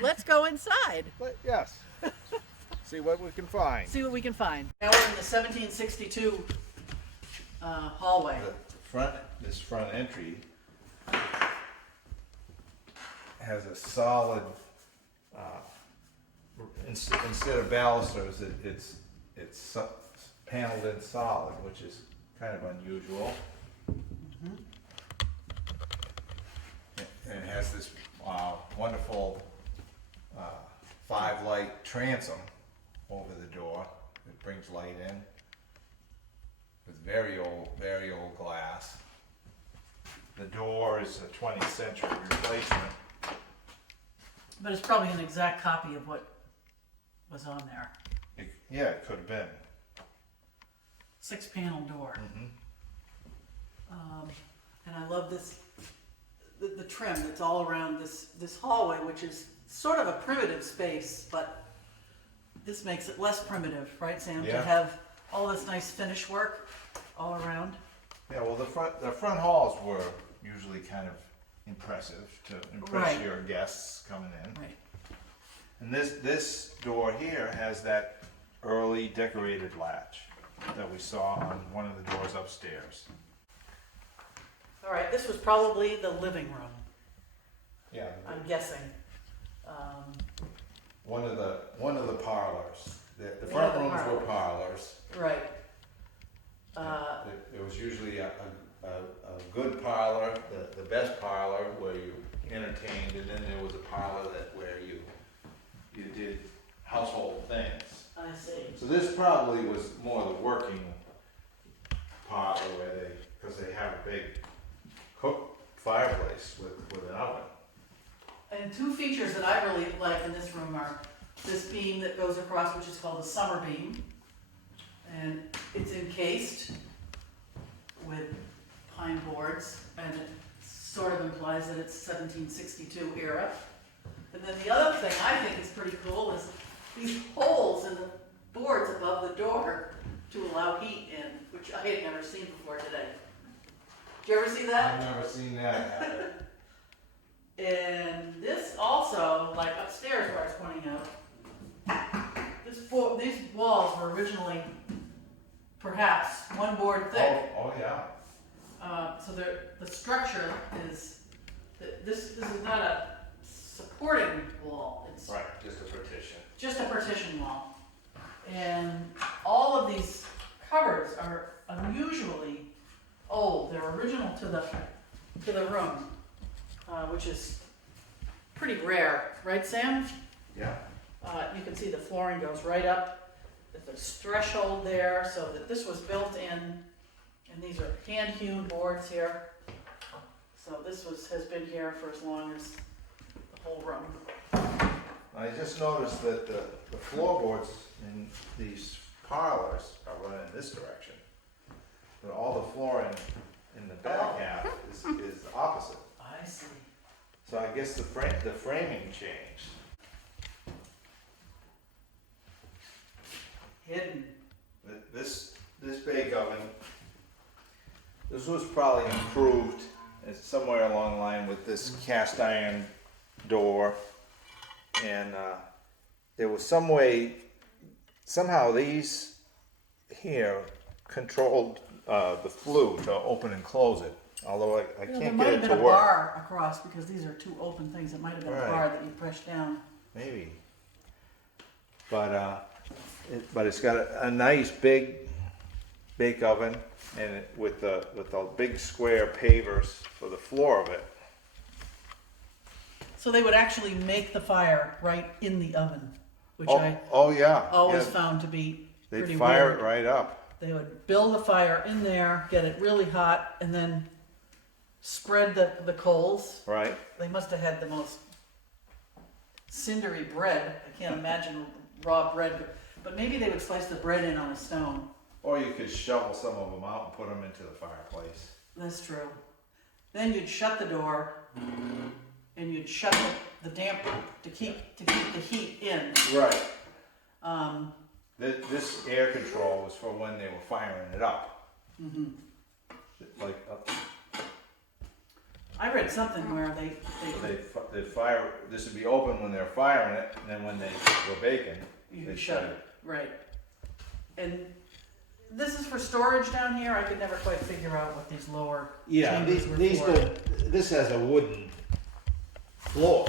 Let's go inside. Yes. See what we can find. See what we can find. Now we're in the 1762 hallway. This front entry has a solid, instead of balusters, it's paneled in solid, which is kind of unusual. And it has this wonderful 5-light transom over the door. It brings light in with very old glass. The door is a 20th century replacement. But it's probably an exact copy of what was on there. Yeah, it could have been. 6-panel door. And I love this, the trim that's all around this hallway, which is sort of a primitive space, but this makes it less primitive, right, Sam? Yeah. To have all this nice finish work all around. Yeah, well, the front halls were usually kind of impressive to impress Right. your guests coming in. Right. And this door here has that early decorated latch that we saw on one of the doors upstairs. All right, this was probably the living room, Yeah. I'm guessing. One of the parlors. The One of front the rooms were parlors. parlors. Right. There was usually a good parlor, the best parlor where you entertained, and then there was a parlor where you did household things. I see. So this probably was more the working parlor because they have a big cook fireplace with an oven. And two features that I really like in this room are this beam that goes across, which is called the summer beam. And it's encased with pine boards, and it sort of implies that it's 1762 era. And then the other thing I think is pretty cool is these holes in the boards above the door to allow heat in, which I had never seen before today. Did you ever see that? I've never seen that happen. And this also, like upstairs where I was pointing out, these walls were originally perhaps one board thick. Oh yeah. So the structure is, this is not a supporting wall, it's Right, just a partition. just a partition wall. And all of these cupboards are unusually old. They're original to the room, which is pretty rare, right, Sam? Yeah. You can see the flooring goes right up. There's threshold there, so that this was built in, and these are hand-hewn boards here. So this has been here for as long as the whole room. I just noticed that the floorboards in these parlors are running this direction. But all the flooring in the back half is the opposite. I see. So I guess the framing changed. Hidden. This bake oven, this was probably improved somewhere along the line with this cast iron door, and there was some way, somehow these here controlled the flue to open and close it. Although I There can't might get have it been to a work. bar across because these are two open things. It might have been a Right. bar that you press down. Maybe. But it's got a nice big bake oven, and with the big square pavers for the floor of it. So they would actually make the fire right in the oven, which Oh, I oh yeah. always Yeah, found to be pretty they'd fire weird. it right up. They would build the fire in there, get it really hot, and then spread the coals. Right. They must have had the most cindery bread. I can't imagine raw bread, but maybe they would slice the bread in on a stone. Or you could shovel some of them out and put them into the fireplace. That's true. Then you'd shut the door, and you'd shut the damper to keep the heat in. Right. Um, This air control was for when they were firing it up. mhm. Like I read something where they, They fire, this would be open when they're firing it, and then when they were baking, you they can shut shut it, right. And this is for storage down here, I could never quite figure out what these lower Yeah, chambers were these for. go, this has a wooden floor.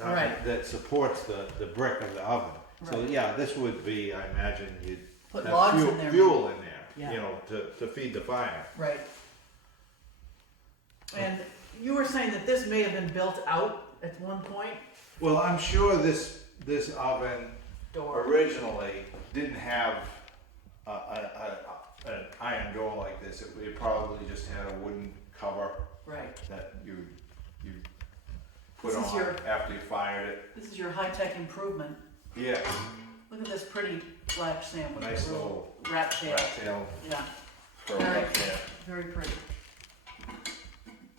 Right. That supports the brick of the oven. So, Right. yeah, this would be, I imagine you'd Put have logs in there. fuel in there, Yeah. you know, to feed the fire. Right. And you were saying that this may have been built out at one point? Well, I'm sure this oven Door. originally didn't have an iron door like this. It probably just had a wooden cover Right. that you put This is on your- after you fired it. This is your high-tech improvement. Yeah, Look at this pretty black sandwich. nice with a little rat tail. rat tail Yeah, curl Very up there. very pretty.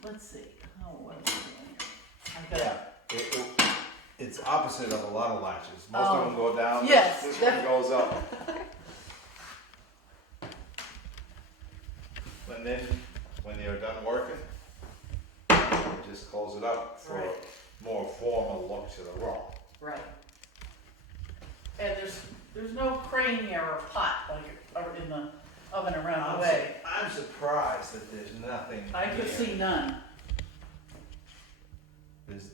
Let's see, how was it doing here? I got Yeah, it's opposite of a lot of latches. Most Oh. of them go down. Yes, This one goes up. And then, when you're done working, you just close it up for Right. a more formal look to the room. Right. And there's no crane here or pot like or in the oven around the way. I'm surprised that there's nothing. I could here. see none. There's,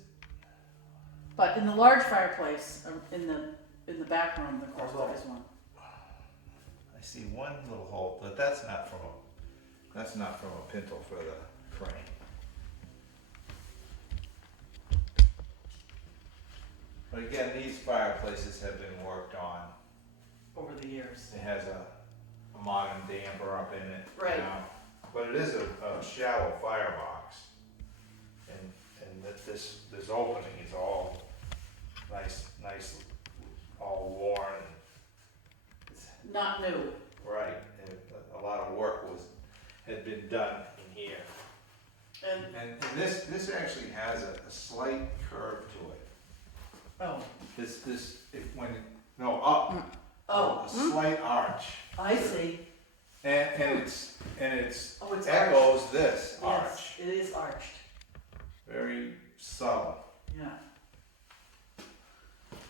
But in the large fireplace, in the back room, of course, there is one. I see one little hole, but that's not from a pintle for the crane. But again, these fireplaces have been worked on. Over the years. It has a modern damper up in it. Right. now, but it is a shallow firebox. And that this opening is all nice, all worn and it's Not new. right. And a lot of work had been done in here. And, And this actually has a slight curve to it. oh, Up. oh, A slight arch. I see. And it's Oh, it's echoes this Yes, arch. it is arched, Very subtle. yeah.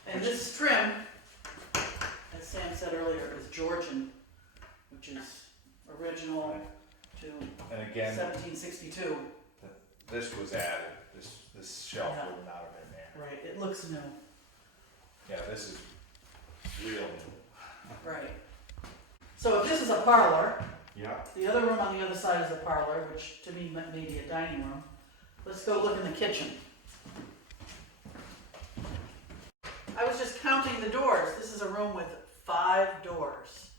And this trim, as Sam said earlier, is Georgian, which is original to And again, 1762. this was added. This shelf Yeah. would not have been there. Right, it looks new, Yeah, this is real new. right. So if this is a parlor, Yeah. the other room on the other side is a parlor, which to me may be a dining room. Let's go look in the kitchen. I was just counting the doors. This is a room with 5 doors,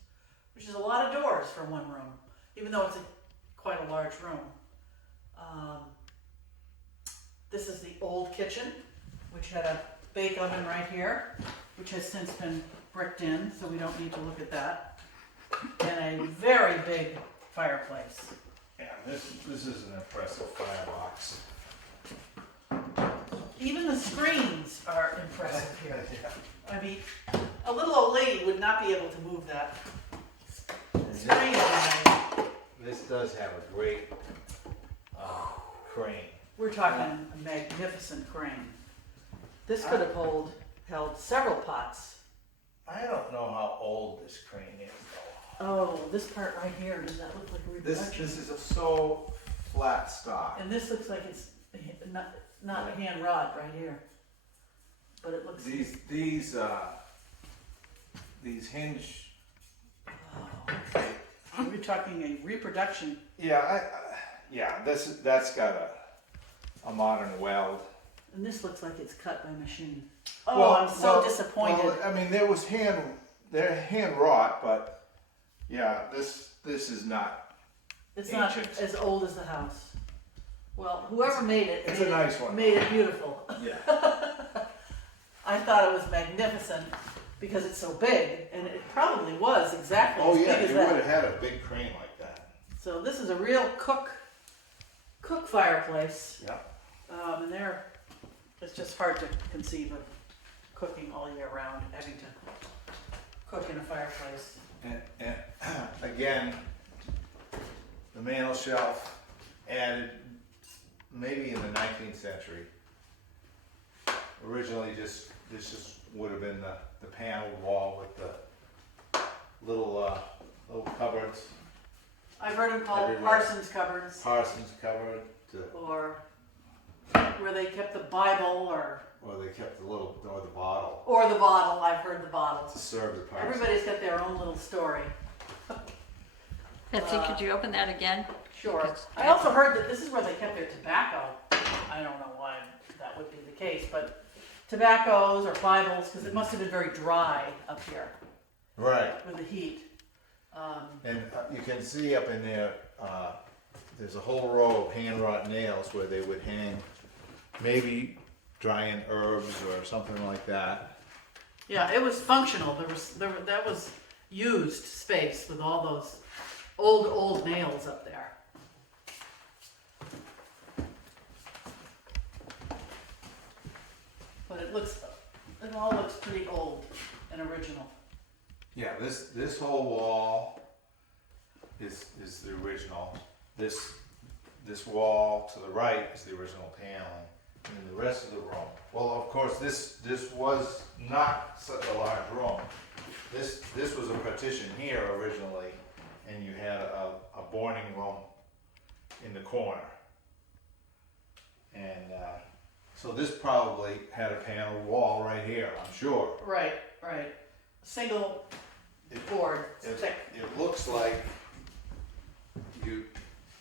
which is a lot of doors for one room, even though it's quite a large room. This is the old kitchen, which had a bake oven right here, which has since been bricked in, so we don't need to look at that. And a very big fireplace. Yeah, this is an impressive firebox. Even the screens are impressive here. I mean, a little old lady would not be able to move that screen. This does have a great crane. We're talking a magnificent crane. This could have held several pots. I don't know how old this crane is though. Oh, this part right here, does that look like a reproduction? This is so flat stock. And this looks like it's not a hand rod right here. But it looks. These hinge. We're talking a reproduction. Yeah, that's got a modern weld. And this looks like it's cut by machine. Oh, Well, I'm so well, disappointed. Well, I mean, they're hand wrought, but yeah, this is not. It's not ancient. as old as the house. Well, whoever made it. It's a nice one. Made it beautiful. Yeah. I thought it was magnificent because it's so big, and it probably was exactly Oh as yeah, big as you would that. have had a big crane like that. So this is a real cook fireplace. Yeah. And it's just hard to conceive of cooking all year round, having to cook in a fireplace. And again, the mantel shelf added maybe in the 19th century. Originally, this just would have been the paneled wall with the little cupboards, I've heard them called Everywhere. Parsons cupboards, parsons cupboard, or where they kept the Bible, or they kept the bottle the bottle. I've heard the to bottles. serve the parsons. Everybody's got their own little story. Betsy, could you open that again? Sure. Because- I also heard that this is where they kept their tobacco. I don't know why that would be the case, but tobaccos or Bibles, because it must have been very dry up here Right. with the heat. And you can see up in there, there's a whole row of hand wrought nails where they would hang maybe drying herbs or something like that. Yeah, it was functional. That was used space with all those old nails up there. But it all looks pretty old and original. Yeah, this whole wall is the original. This wall to the right is the original paneling, and then the rest of the room. Well, of course, this was not such a large room. This was a partition here originally, and you had a boarding room in the corner. And so this probably had a paneled wall right here, I'm sure. Right. Single board, thick. It looks like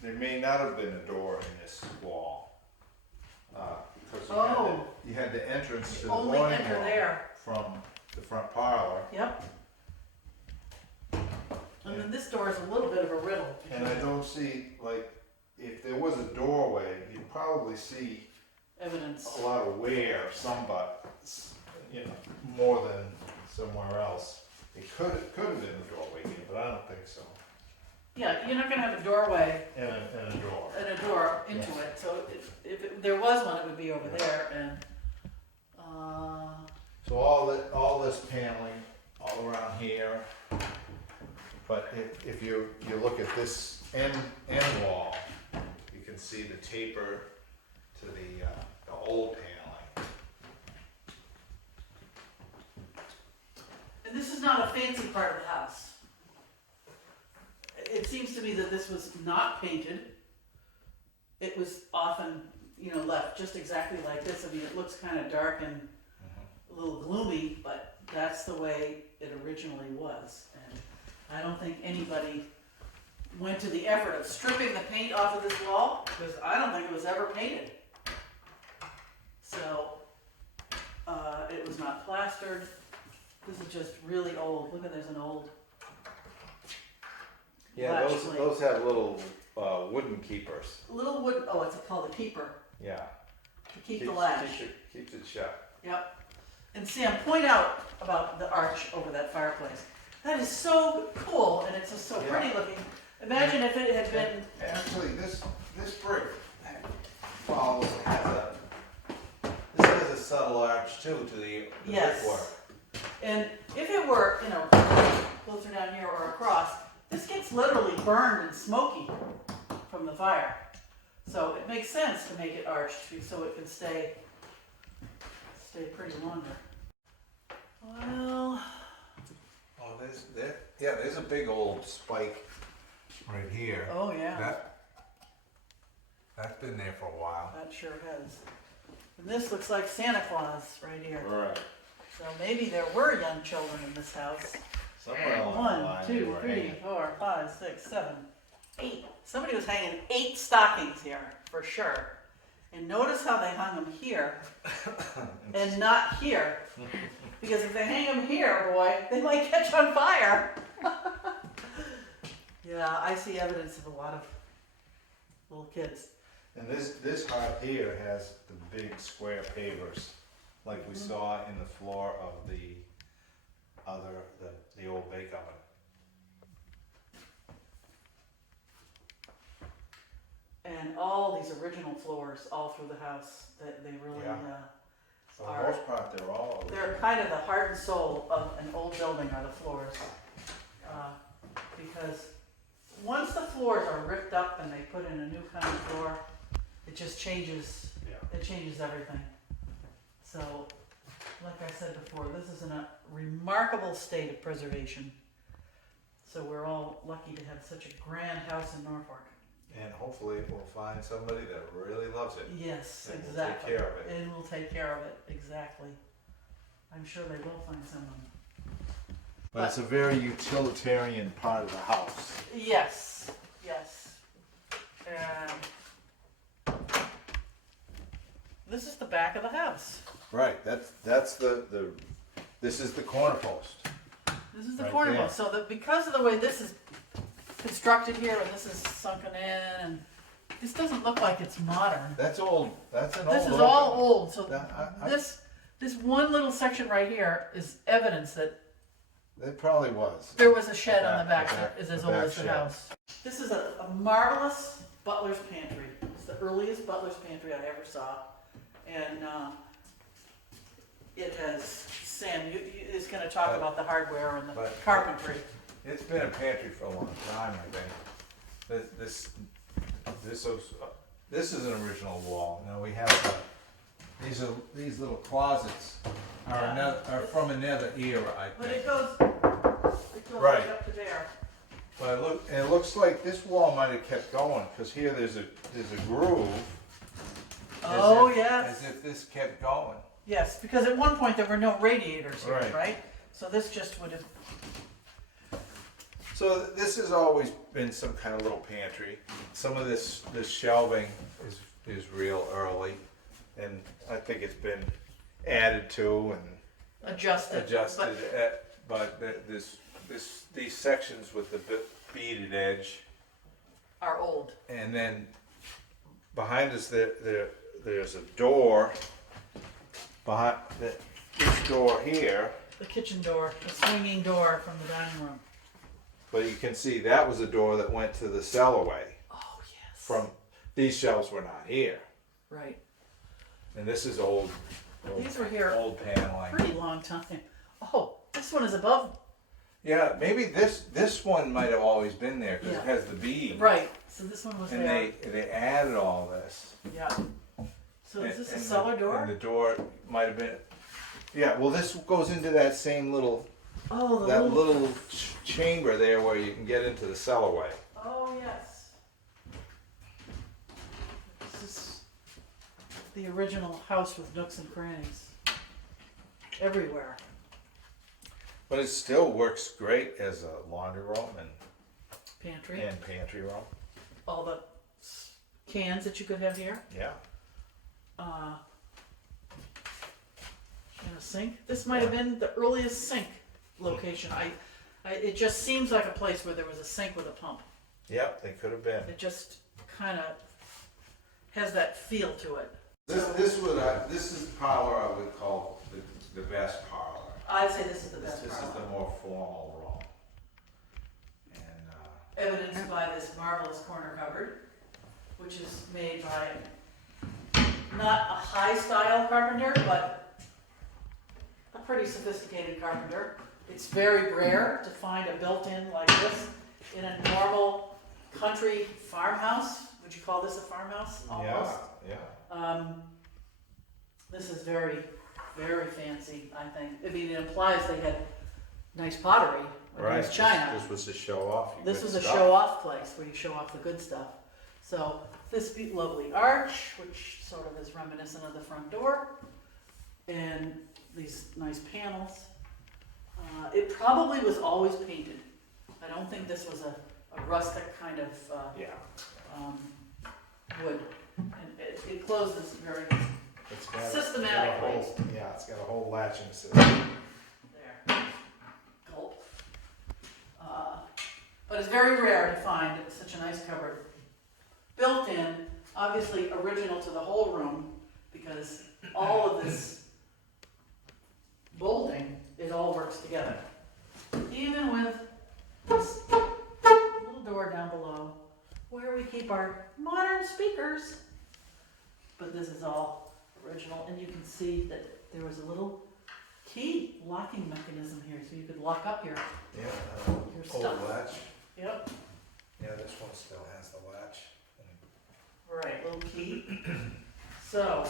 there may not have been a door in this wall. Because you had the entrance to the Only morning enter room there. from the front parlor. Yep. And then this door is a little bit of a riddle. And I don't see, like, if there was a doorway, you'd probably see Evidence. a lot of wear, some, but, more than somewhere else. It could have been a doorway here, but I don't think so. Yeah, you're not gonna have a doorway And a door. and a door into Yes. it, so if there was one, it would be over there, and, So all this paneling all around here, but if you look at this end wall, you can see the taper to the old paneling. and this is not a fancy part of the house. It seems to me that this was not painted. It was often, left just exactly like this. I mean, it looks kind of dark and a little gloomy, but that's the way it originally was. And I don't think anybody went to the effort of stripping the paint off of this wall, because I don't think it was ever painted. So, it was not plastered. This is just really old. Look at, there's an old Yeah, latch those plate. those have little wooden keepers. Little wood, oh, it's called a keeper, Yeah. to keep the latch. Keeps it shut. Yep. And Sam, point out about the arch over that fireplace. That is so cool, and it's just so Yeah. pretty looking. Imagine if it had been, Actually, this brick follows this has a subtle arch too to the Yes. brickwork. and if it were, closer down here or across, this gets literally burned and smoky from the fire. So it makes sense to make it arched so it can stay pretty longer. Well, Oh, there's a big old spike right here. oh yeah, That's been there for a while. that sure has. And this looks like Santa Claus right here. Right. So maybe there were young children in this house. Somewhere along the 1, line they 2, were 3, hanging. 4, 5, 6, 7, 8. Somebody was hanging 8 stockings here, for sure. And notice how they hung them here and not here. Because if they hang them here, boy, they might catch on fire. Yeah, I see evidence of a lot of little kids. And this heart here has the big square pavers, like we saw in the floor of the old bake oven. And all these original floors all through the house, they really, Yeah. For the Are- most part, they're all. they're kind of the heart and soul of an old building are the floors. Because once the floors are ripped up and they put in a new kind of floor, it just changes, Yeah. it changes everything. So, like I said before, this is in a remarkable state of preservation. So we're all lucky to have such a grand house in Norfolk. And hopefully we'll find somebody that really loves it. Yes, And will exactly. take care of it. And will take care of it, exactly. I'm sure they will find someone. But it's a very utilitarian part of the house. Yes, yes. And this is the back of the house. Right, that's this is the corner post. This is the Right corner there. post. So that because of the way this is constructed here, and this is sunken in, and this doesn't look like it's modern. That's old, that's an old. This is all old. So I- this one little section right here is evidence that It probably was. there was a shed on the back The that back- is as the old back as the shed. house. This is a marvelous butler's pantry. It's the earliest butler's pantry I ever saw, and it has Sam is going to talk But- about the hardware and the but- carpentry. It's been a pantry for a long time, I think. This is an original wall. Now we have these little closets are from another era, I But think. it goes Right. right up to there. But it looks like this wall might have kept going because here there's a groove. Oh, as yes. if this kept going. Yes, because at one point there were no radiators here, Right. right? So this just would have. So this has always been some kind of little pantry. Some of this shelving is real early, and I think it's been added to and Adjusted. adjusted. But these sections with the beaded edge, Are old. and then behind us there's a door. Behind this door here, The kitchen door, the swinging door from the dining room. but you can see that was a door that went to the cellarway. Oh, yes. From these shelves were not here, Right. and this is old. These were here Old paneling. pretty long time. Oh, this one is above. Yeah, maybe this one might have always been there because Yeah. it has the bead. Right. So this one was And there. they added all this. Yeah. So is this a And cellar door? And the door might have been. Yeah, well, this goes into that same little Oh, that little chamber there where you can get into the cellarway. Oh, yes. This is the original house with nooks and crannies. Everywhere. But it still works great as a laundry room Pantry. and pantry room. All the cans that you could have here. Yeah. And a sink. This might have been the earliest sink location. It just seems like a place where there was a sink with a pump. Yep, they could have been. It just kind of has that feel to it. This is the parlor I would call the best parlor. I'd say this is the This best is part. the more formal room. And Evidenced by this marvelous corner cupboard, which is made by not a high style carpenter, but a pretty sophisticated carpenter. It's very rare to find a built-in like this in a normal country farmhouse. Would you call this a farmhouse? Almost. yeah. This is very, very fancy, I think. I mean, it implies they had nice pottery, or Right. nice china. This was to show off. your This good was a stuff. show-off place where you show off the good stuff. So this lovely arch, which sort of is reminiscent of the front door, and these nice panels. It probably was always painted. I don't think this was a rustic kind of Yeah. wood. And it closes very It's got Systematic got a ways. whole, yeah, it's got a whole latching system. there. Gulp. But it's very rare to find such a nice cupboard. Built in, obviously original to the whole room, because all of this bolting, it all works together. Even with this little door down below, where we keep our modern speakers. But this is all original, and you can see that there was a little key locking mechanism here, so you could lock up your Yeah, Your old stuff. latch. Yep. Yeah, this one still has the latch. Right, little key. So,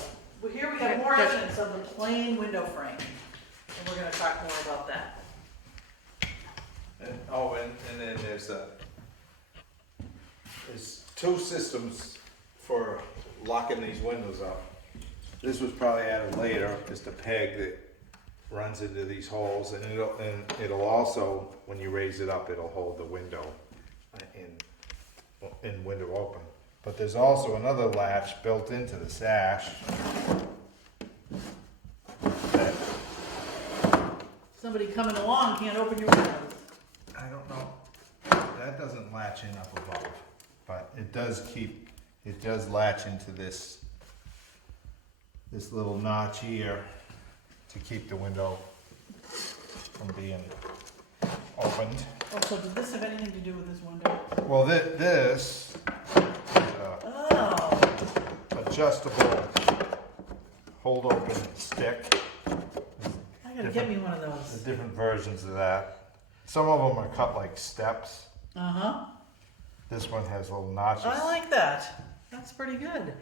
here we have more evidence of the plain window frame, and we're gonna talk more about that. And, and then there's two systems for locking these windows up. This was probably added later, just a peg that runs into these holes, and it'll also, when you raise it up, it'll hold the window in window open. But there's also another latch built into the sash that Somebody coming along can't open your windows. I don't know. That doesn't latch in up above, but it does latch into this little notch here to keep the window from being opened. Oh, so does this have anything to do with this window? Well, this is Oh, adjustable hold open stick. I gotta get me one of There's those. different versions of that. Some of them are cut like steps. Uh-huh. This one has little notches. I like that. That's pretty good.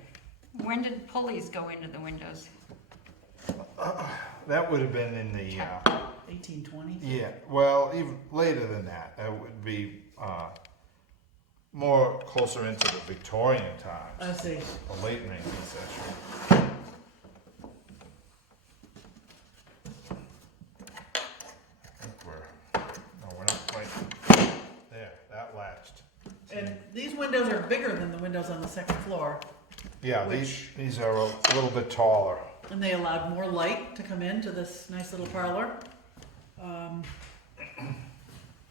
When did pulleys go into the windows? That would have been in the 1820s? yeah. Well, even later than that. That would be more closer into the Victorian I times, see. the late 19th century. I think we're not quite there. That latched. And these windows are bigger than the windows on the second floor, Yeah, which- these are a little bit taller. and they allowed more light to come into this nice little parlor.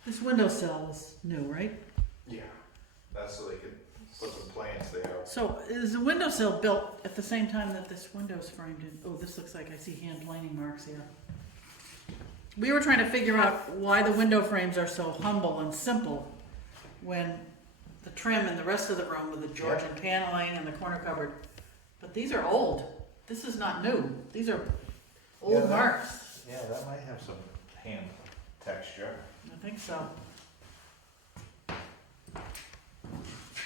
This windowsill is new, right? Yeah, that's so they could put some plants there. So is the windowsill built at the same time that this window's framed in? Oh, this looks like I see hand planing marks here. We were trying to figure out why the window frames are so humble and simple when the trim in the rest of the room with the Georgian paneling and the corner cupboard. But these are old. This is not new. These are Yeah, old that- marks. Yeah, that might have some hand texture. I think so.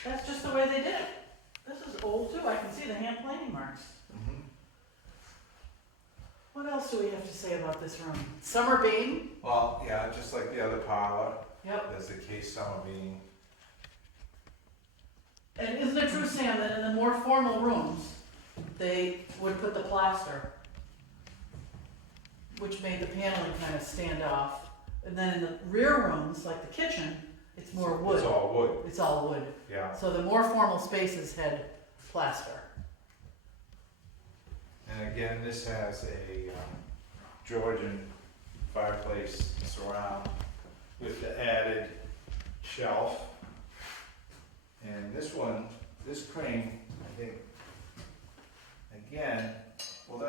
That's just the way they did it. This is old too. I can see the hand planing marks. What else do we have to say about this room? Summer beam. Well, yeah, just like the other parlor, Yep. there's the case summer beam. And isn't it true, Sam, that in the more formal rooms, they would put the plaster, which made the paneling kind of stand off. And then in the rear rooms, like the kitchen, it's more wood. It's all wood, It's all wood. yeah. So the more formal spaces had plaster. And again, this has a Georgian fireplace surround with the added shelf. And this one, this crane, I think, again, well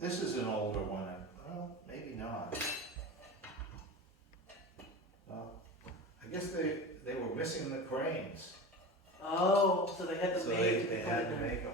this is an older one, well, maybe not. Well, I guess they were missing the cranes, Oh, so they had so them they made. to had put to it in. make them.